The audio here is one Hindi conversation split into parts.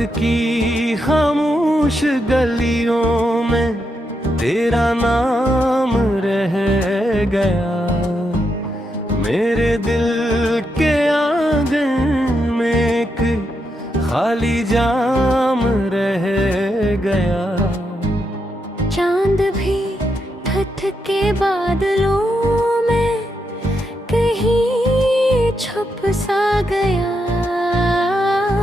की खामोश गलियों में तेरा नाम रह गया। मेरे दिल के आंगन में एक खाली जाम रह गया। चांद भी ठठ के बादलों में कहीं छुप सा गया।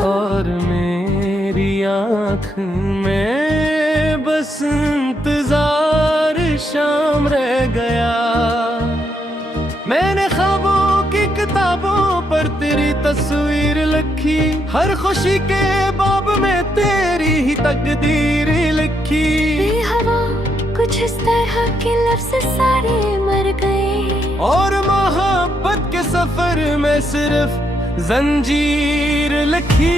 और मेरी आँख में बस इंतजार शाम रह गया। मैंने ख्वाबों की किताबों पर तेरी तस्वीर लिखी, हर खुशी के बाब में तेरी ही तकदीर लिखी। बेहवा कुछ इस तरह के लफ्ज़ सारे मर गए, और मोहब्बत के सफर में सिर्फ जंजीर लिखी।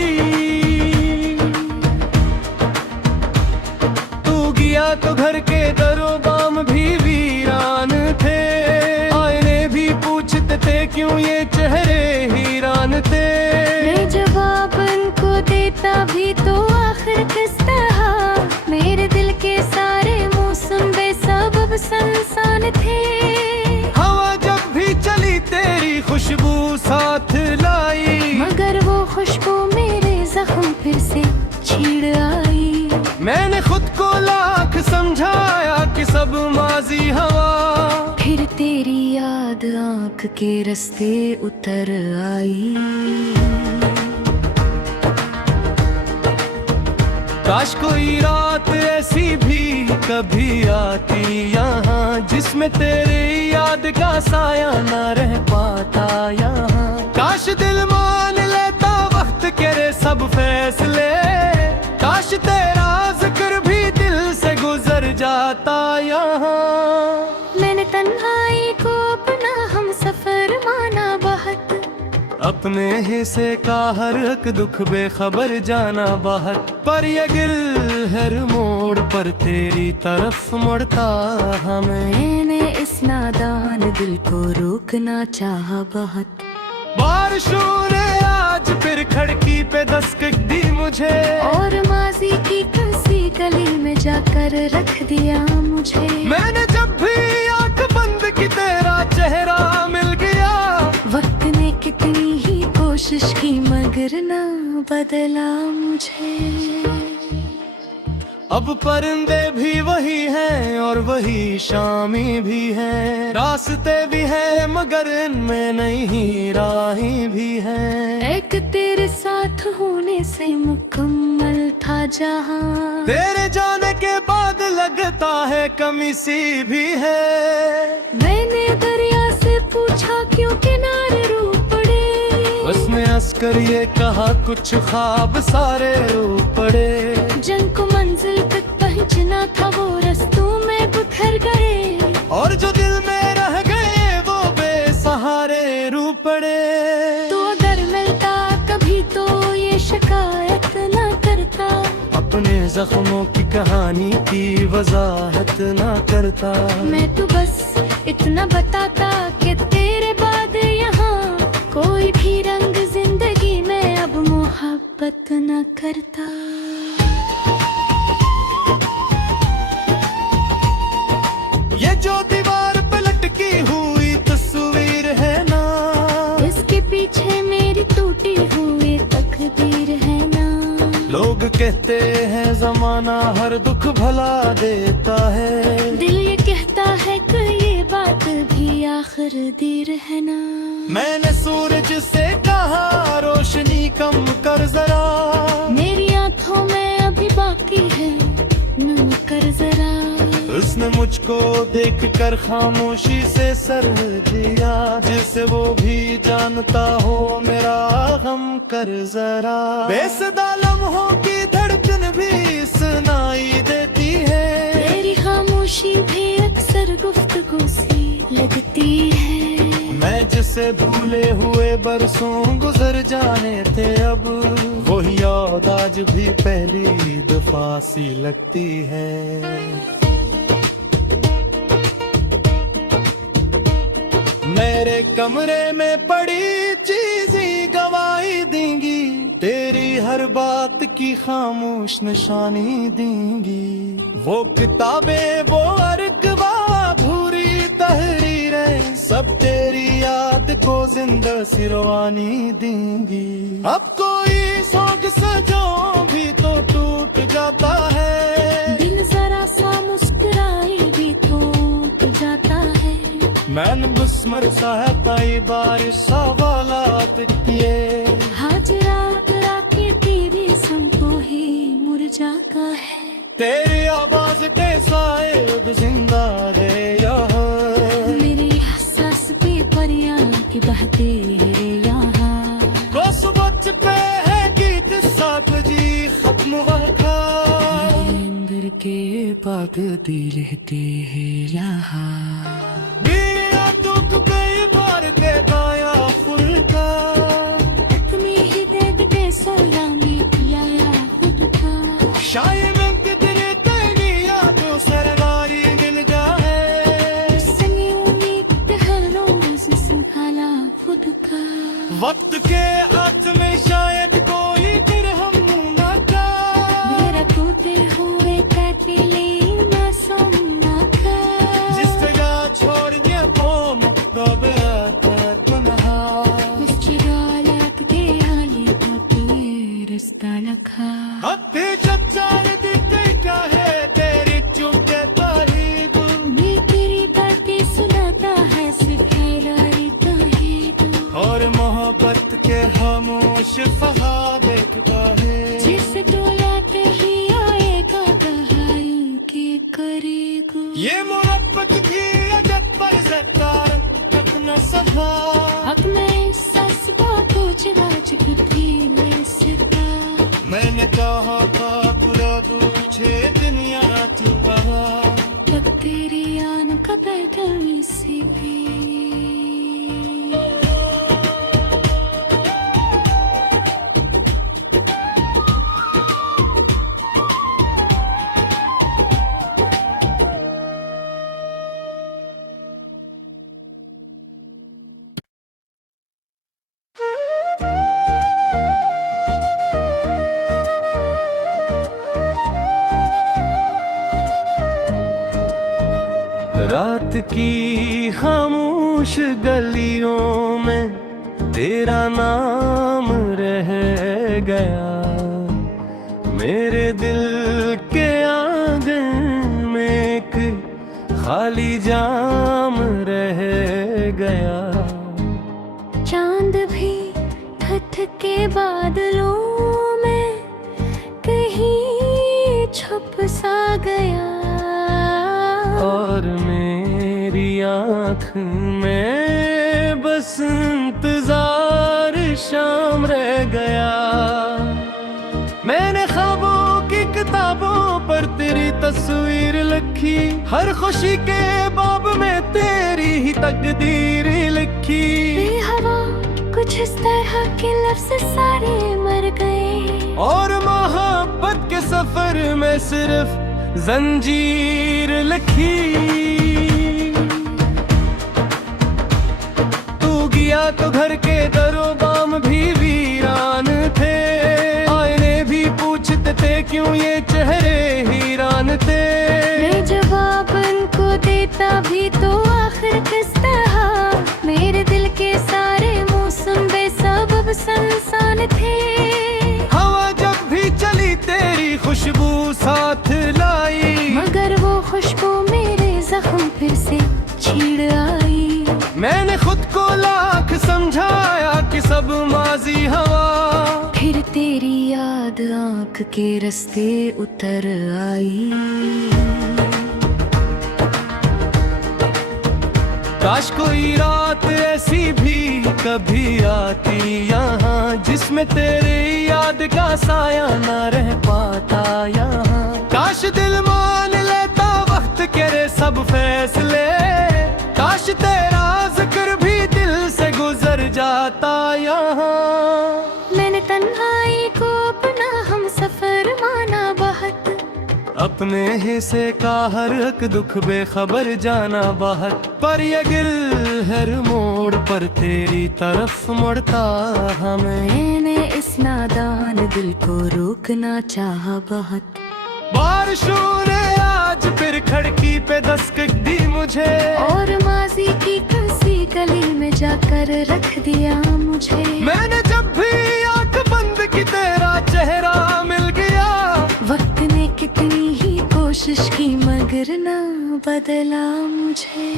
तू गया तो घर के दरो बाम भी वीरान थे, आईने भी पूछते थे क्यों ये चेहरे हीरान थे। मैं जवाब उनको देता भी तो आखिर किस तरह, मेरे दिल के सारे मौसम बेसबब सुनसान थे। हवा जब भी चली तेरी खुशबू साथ लाई, मगर वो खुशबू मेरे जख्म फिर से छीड़ आई। मैंने खुद को लाख समझाया कि सब माजी हवा, फिर तेरी याद आँख के रास्ते उतर आई। काश कोई रात ऐसी भी कभी आती यहाँ, जिसमें तेरी याद का साया न रह पाता यहाँ। काश दिल मान लेता वक्त के सब फैसले, काश तेरा जिक्र भी दिल से गुजर जाता यहाँ। मैंने तन्हाई को अपना हम सफर माना बहुत, अपने हिस्से का हर एक दुख बेखबर जाना बहुत। पर ये दिल हर मोड़ पर तेरी तरफ मुड़ता हमें। मैंने इस नादान दिल को रोकना चाहा बहुत। बारिशों ने आज फिर खिड़की पे दस्तक दी मुझे, और माजी की किसी गली में जाकर रख दिया मुझे। मैंने जब भी आंख बंद की तेरा चेहरा मिल गया। वक्त ने कितनी ही कोशिश की मगर ना बदला मुझे। अब परिंदे भी वही हैं और वही शामी भी हैं, रास्ते भी हैं मगर इनमें नहीं राही भी हैं। एक तेरे साथ होने से मुकम्मल था जहां, तेरे जाने के बाद लगता है कमी सी भी है। मैंने दरिया से पूछा क्यों किनारे रो पड़े, उसने हंस कर ये कहा कुछ ख्वाब सारे रो पड़े। जंग को मंजिल तक पहुंचना था वो रस्तों में बिखर गए, और जो दिल में रह गए वो बेसहारे रो पड़े। तो अगर मिलता कभी तो ये शिकायत न करता, अपने जख्मों की कहानी की वजाहत ना करता। मैं तो बस इतना बताता कि तेरे बाद यहाँ कोई भी रंग जिंदगी में अब मोहब्बत न करता। ये जो दीवार पे लटकी हुई तस्वीर है ना, इसके पीछे मेरी टूटी हुई तकदीर है ना। लोग कहते हैं जमाना हर दुख भला देता है, दिल ये कहता है कि ये बात भी आखिर दीर है ना। मैंने सूरज से कहा रोशनी कम कर जरा, मेरी आंखों में अभी बाकी है नम कर जरा। उसने मुझको देख कर खामोशी से सर दिया, जिसे वो भी जानता हो मेरा गम कर जरा। बेसदा लम्हों की धड़कन भी सुनाई देती है, तेरी खामोशी भी अक्सर गुफ्तगू सी लगती है। मैं जिसे भूले हुए बरसों गुजर जाने थे, अब वही याद आज भी पहली दफा सी लगती है। मेरे कमरे में पड़ी चीजें गवाही देंगी, तेरी हर बात की की खामोश निशानी देंगी। वो किताबें, वो अरकवा, भूरी तहरीरें, सब तेरी याद को जिंदा सिरवानी देंगी। अब कोई सोग सजो भी तो टूट जाता है, दिल जरा सा मुस्कुराए भी तो टूट जाता है। मैंने मुस्मर सा है पाई बारिश सवालात ये, हाजरा करा के तेरे संग ही मुरझा का है। तेरी आवाज के साए अब जिंदा है यहाँ, मेरे एहसास पे परियां की बहती है यहाँ। बस बच पे है गीत साथ जी खत्म हुआ, अंदर के पाक दिल रहते हैं यहाँ। दिया दुख कई बार के गाया फुलका, अपनी ही दर्द के सलामी किया खुद का। शायद वक्त के हाथ में शायद कोई दिरहम न था, मेरा टूटे हुए कैफिले मौसम न था। जिस जगह छोड़ के वो मुक्तब आता तन्हा, मुस्कुराहट के आले बाकी रास्ता लखा। हत्ते चच्चार दिखते क्या है तेरी चुपके तारीफ, मैं तेरी बातें सुनाता है सिर्फ हैरानी तो है तू। और मोहब्बत के खामोश फहा देखता है, जिसे डोलाते ही आएगा कहाई के करेगा। ये मोहब्बत की अजब पर सरकार तक न सहा, अब मैं सस बातों चिराज करती वैसे था। मैंने कहा था पूरा तुझे दुनिया तू कहा, तब तेरी आन का बैठा इसी पे। रात की खामोश गलियों में तेरा नाम रह गया, मेरे दिल के आंगन में एक खाली जाम रह गया। चांद भी ठठ के बादलों में कहीं छुप सा गया, और मेरी आँख में बस इंतजार शाम रह गया। मैंने ख्वाबों की किताबों पर तेरी तस्वीर लिखी, हर खुशी के बाब में तेरी ही तकदीर लिखी। हवा कुछ इस तरह के लफ्ज़ सारे मर गए, और मोहब्बत के सफर में सिर्फ जंजीर लिखी। तू गया तो घर के दरो बाम भी वीरान थे, आईने भी पूछते थे क्यों ये चेहरे हीरान थे। मैं जवाब उनको देता भी तो आखिर किस तरह, मेरे दिल के सारे मौसम बेसबब सुनसान थे। हवा जब भी चली तेरी खुशबू साथ लाई, मगर वो खुशबू मेरे जख्म फिर से छीड़ आई। मैंने खुद को लाख समझाया कि सब माजी हवा, फिर तेरी याद आँख के रास्ते उतर आई। काश कोई रात ऐसी भी कभी आती यहाँ, जिसमें तेरे याद का साया न रह पाता यहाँ। काश दिल मान लेता वक्त के सब फैसले, काश तेरा जिक्र भी दिल से गुजर जाता यहाँ। मैंने तन्हाई को अपना हम सफर माना बहुत, अपने हिस्से का हर एक दुख बेखबर जाना बहुत। पर ये दिल हर मोड़ पर तेरी तरफ मुड़ता हमें। मैंने इस नादान दिल को रोकना चाहा बहुत। बारिशों ने आज फिर खिड़की पे दस्तक दी मुझे, और माजी की किसी गली में जाकर रख दिया मुझे। मैंने जब भी आंख बंद की तेरा चेहरा मिल गया। वक्त ने कितनी ही कोशिश की मगर ना बदला मुझे।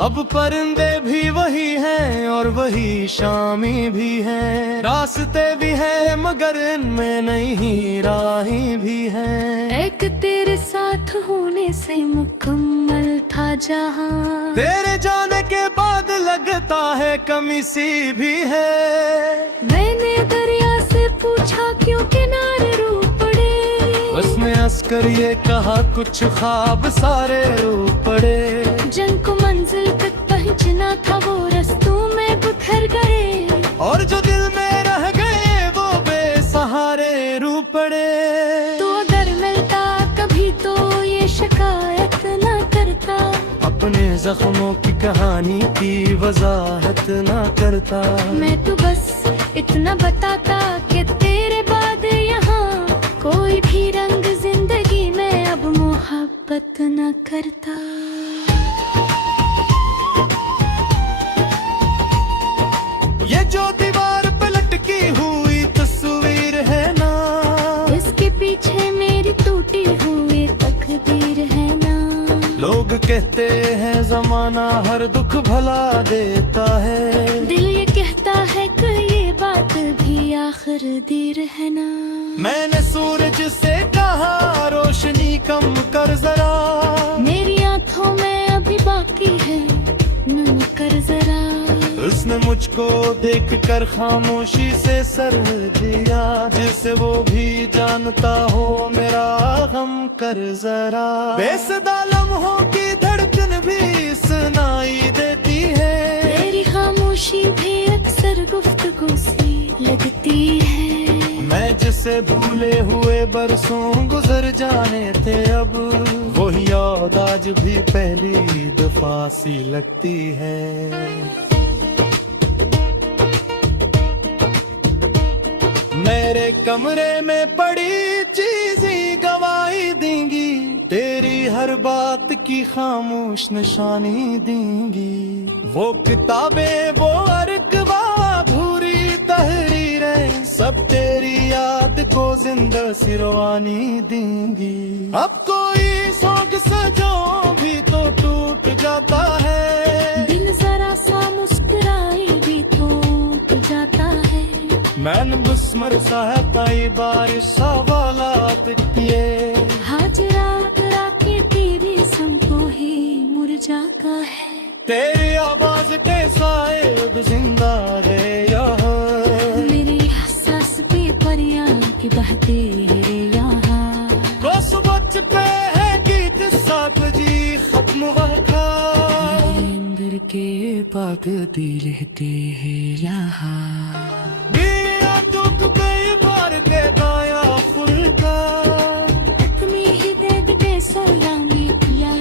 अब परिंदे भी वही हैं और वही शामी भी हैं, रास्ते भी हैं मगर इनमें नहीं राहें भी हैं। एक तेरे साथ होने से मुकम्मल था जहां, तेरे जाने के बाद लगता है कमी सी भी है। मैंने दरिया से पूछा क्यों किनारे रो पड़े, उसने हंस कर ये कहा कुछ ख्वाब सारे रो पड़े। जंग को मंजिल तक पहुंचना था वो रस्तों में बिखर गए, और जो दिल में रह गए वो बेसहारे रू पड़े। तो अगर मिलता कभी तो ये शिकायत न करता, अपने जख्मों की कहानी की वजाहत ना करता। मैं तो बस इतना बताता कि तेरे बाद यहाँ कोई भी रंग जिंदगी में अब मोहब्बत न करता। ये जो दीवार पे लटकी हुई तस्वीर है ना, इसके पीछे मेरी टूटी हुई तकदीर है ना। लोग कहते हैं जमाना हर दुख भला देता है, दिल ये कहता है कि ये बात भी आखिर दीर है ना। मैंने सूरज से कहा रोशनी कम कर जरा, मेरी आंखों में अभी बाकी है नम कर जरा। उसने मुझको देखकर खामोशी से सर दिया, जिसे वो भी जानता हो मेरा गम कर जरा। बेसदा लम्हों की धड़कन भी सुनाई देती है, तेरी खामोशी भी अक्सर गुफ्तगू सी लगती है। मैं जिसे भूले हुए बरसों गुजर जाने थे, अब वही याद आज भी पहली दफा सी लगती है। मेरे कमरे में पड़ी चीजें गवाही देंगी, तेरी हर बात की खामोश निशानी देंगी। वो किताबें वो अरकवा भूरी तहरीरें सब तेरी याद को जिंदा सिरवानी देंगी। अब कोई सोग सजो भी तो टूट जाता है, दिल जरा सा मुस्कुराए भी तो टूट जाता है। मैंने बुस्मर सहताई बारिश सवालात किए, हाजरा करा के तेरे संग ही मुरझाता है। तेरी आवाज के साए अब जिंदा है यहाँ, मेरे एहसास पे परियां की बहती है यहाँ। बस बच पे है गीत साथ जी खत्म हुआ, अंदर के पाक दिल रहते हैं यहाँ। दुख बेबार के गाया खुलता, तुम्हें ही देखते सलामी किया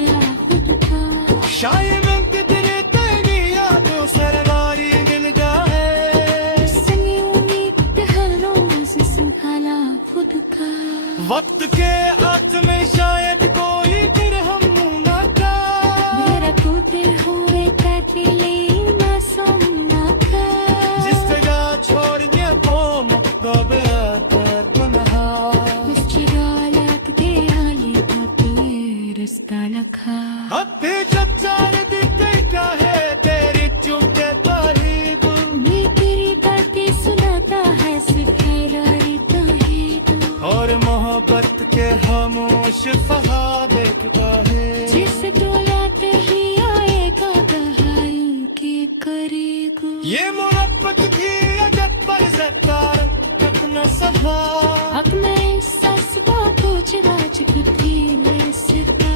खुद का। शायद मैं किधरे तेरी यादों सरवारी मिल जाए, सनी उम्मीद हर रोज संभाला खुद का। वक्त के हाथ में शायद कोई दिरहम न था, मेरा टूटे हुए कातिले मासूम ना था। जिस जगह छोड़ने को कब आता तन्हा, मुस्कुरालक दे आई तो तेरे रास्ता लखा। अब भी चच्चार दिखते क्या है तेरी चुपके तारीफ, मैं तेरी बातें सुनाता है सिर्फ हैरानी तो है तू। और मोहब्बत के खामोश फहा देखता है, जिसे डोलाते ही आएगा दहाई के करेगा। ये मोहब्बत की अजब पर सरकार अपना सभा। अब मैं सास बातों चिराज करती ले सिरका।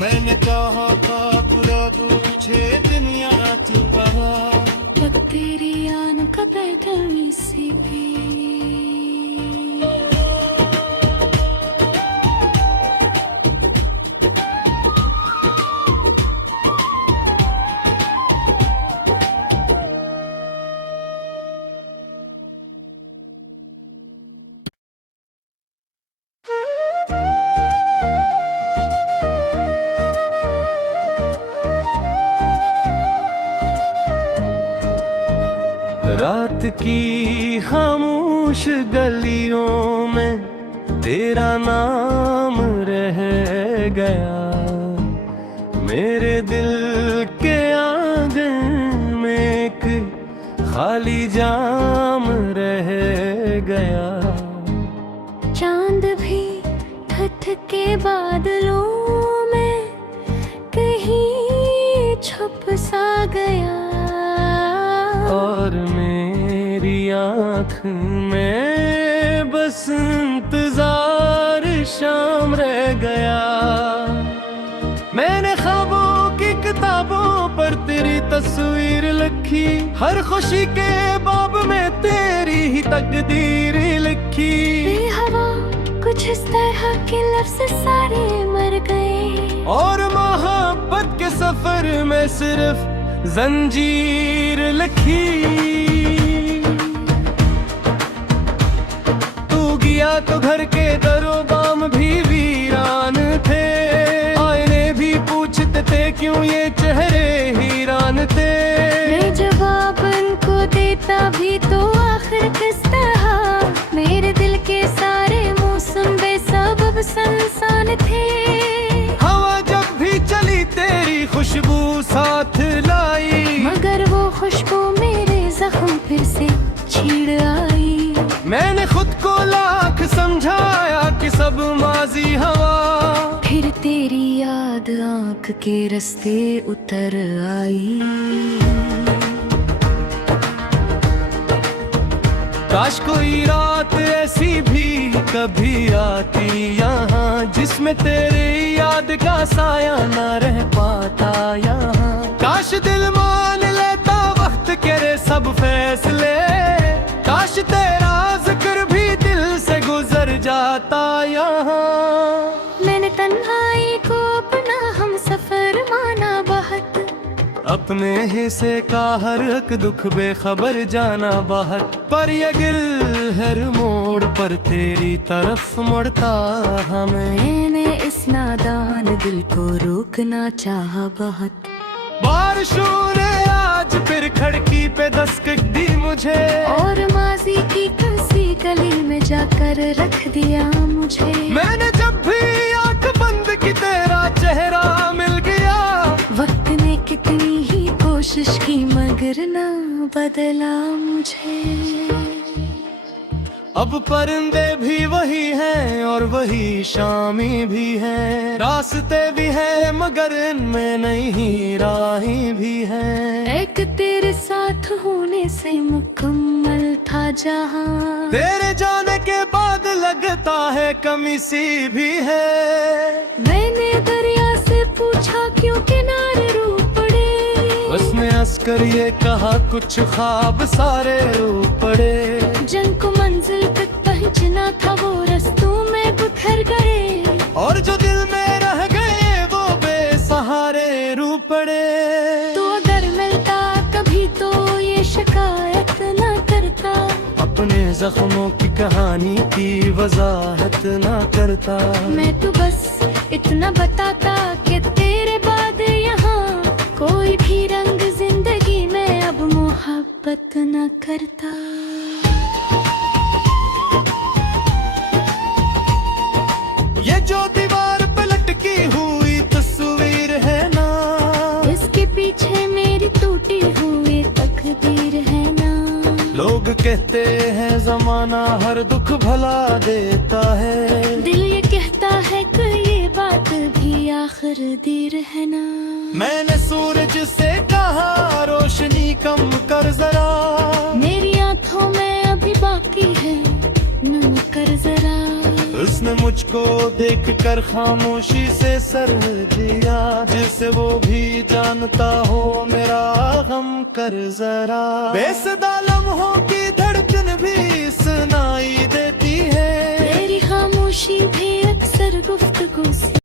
मैंने कहा था बुरा तुझे दुनिया चुका, तब तेरी आन का बैठा से भी। की खामोश गलियों में तेरा नाम रह गया, मेरे दिल के आंगन में एक खाली जाम रह गया। चांद भी ठठ के बादलों में कहीं छुप सा गया, और मेरी आँख में बस इंतजार शाम रह गया। मैंने ख्वाबों की किताबों पर तेरी तस्वीर लिखी, हर खुशी के बाब में तेरी ही तकदीर लिखी। हवा कुछ इस तरह के लफ्ज़ सारे मर गए, और मोहब्बत के सफर में सिर्फ जंजीर लिखी। तू गया तो घर के दरो बाम भी वीरान थे, आईने भी पूछते थे क्यों ये चेहरे हीरान थे। मैं जवाब उनको देता भी तो आखिर किस तरह, मेरे दिल के सारे मौसम बेसबब सुनसान थे। हवा जब भी चली तेरी खुशबू साथ लाई, मगर वो खुशबू मेरे जख्म फिर से छीड़ आई। मैंने खुद को लाख समझाया कि सब माजी हवा, फिर तेरी याद आँख के रास्ते उतर आई। काश कोई रात ऐसी भी कभी आती यहाँ, जिसमें तेरी याद का साया न रह पाता यहाँ। काश दिल मान लेता वक्त के सब फैसले, काश तेरा जिक्र भी दिल से गुजर जाता यहाँ। मैंने तन्हाई को अपना हम सफर माना बहुत, अपने हिस्से का हर एक दुख बेखबर जाना बहुत। पर ये दिल हर मोड़ पर तेरी तरफ मुड़ता हमें, मैंने इस नादान दिल को रोकना चाहा बहुत। बारिशों ने आज फिर खिड़की पे दस्तक दी मुझे, और माजी की किसी गली में जाकर रख दिया मुझे। मैंने जब भी आंख बंद की तेरा चेहरा मिल गया। वक्त ने कितनी ही कोशिश की मगर ना बदला मुझे। अब परिंदे भी वही हैं और वही शामी भी हैं, रास्ते भी हैं मगर इनमें नहीं राही भी हैं। एक तेरे साथ होने से मुकम्मल था जहां, तेरे जाने के बाद लगता है कमी सी भी है। मैंने दरिया से पूछा क्यों किनारे रो पड़े, उसने हंस कर ये कहा कुछ ख्वाब सारे रो पड़े। जंग को मंजिल तक पहुंचना था वो रास्तों में बिखर गए, और जो दिल में रह गए वो बेसहारे रू पड़े। तो अगर मिलता कभी तो ये शिकायत न करता, अपने जख्मों की कहानी की वजाहत ना करता। मैं तो बस इतना बताता कि तेरे बाद यहाँ कोई भी रंग जिंदगी में अब मोहब्बत न करता। ये जो दीवार पे लटकी हुई तस्वीर है ना, इसके पीछे मेरी टूटी हुई तकदीर है ना। लोग कहते हैं जमाना हर दुख भला देता है, दिल ये कहता है कि ये बात भी आखिर दीर है ना। मैंने सूरज से कहा रोशनी कम कर जरा, मेरी आंखों में अभी बाकी है नम कर जरा। उसने मुझको देखकर खामोशी से सर दिया, जिसे वो भी जानता हो मेरा गम कर जरा। बेसदा लम्हों की धड़कन भी सुनाई देती है, तेरी खामोशी भी अक्सर गुफ्तगू से